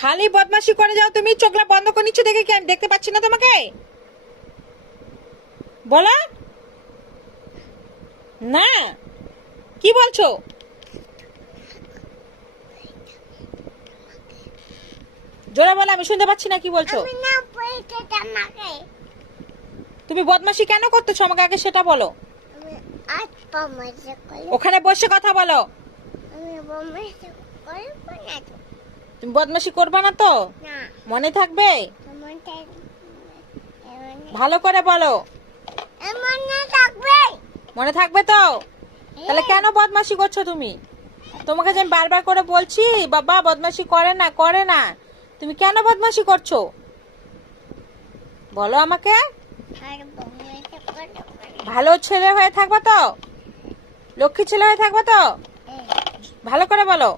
খালি বদমাশি করে যাও তুমি। চোখলা বন্ধ করে নিচ্ছ দেখে কি আমি দেখতে পাচ্ছি না তোমাকে? বলো না, কি বলছো? জোরে বলো, আমি শুনতে পাচ্ছি না কি বলছো। তুমি বদমাশি কেন করতেছো আমাকে আগে সেটা বলো। ওখানে বসে কথা বলো। তুমি বদমাশি করবে না তো? মনে থাকবে? ভালো করে বলো। মনে থাকবে তো? তাহলে কেন বদমাশি করছো তুমি? তোমাকে যে আমি বারবার করে বলছি বাবা বদমাশি করে না করে না, তুমি কেন বদমাশি করছো বলো আমাকে। ভালো ছেলে হয়ে থাকবে তো? লক্ষ্মী ছেলে হয়ে থাকবে তো? ভালো করে বলো।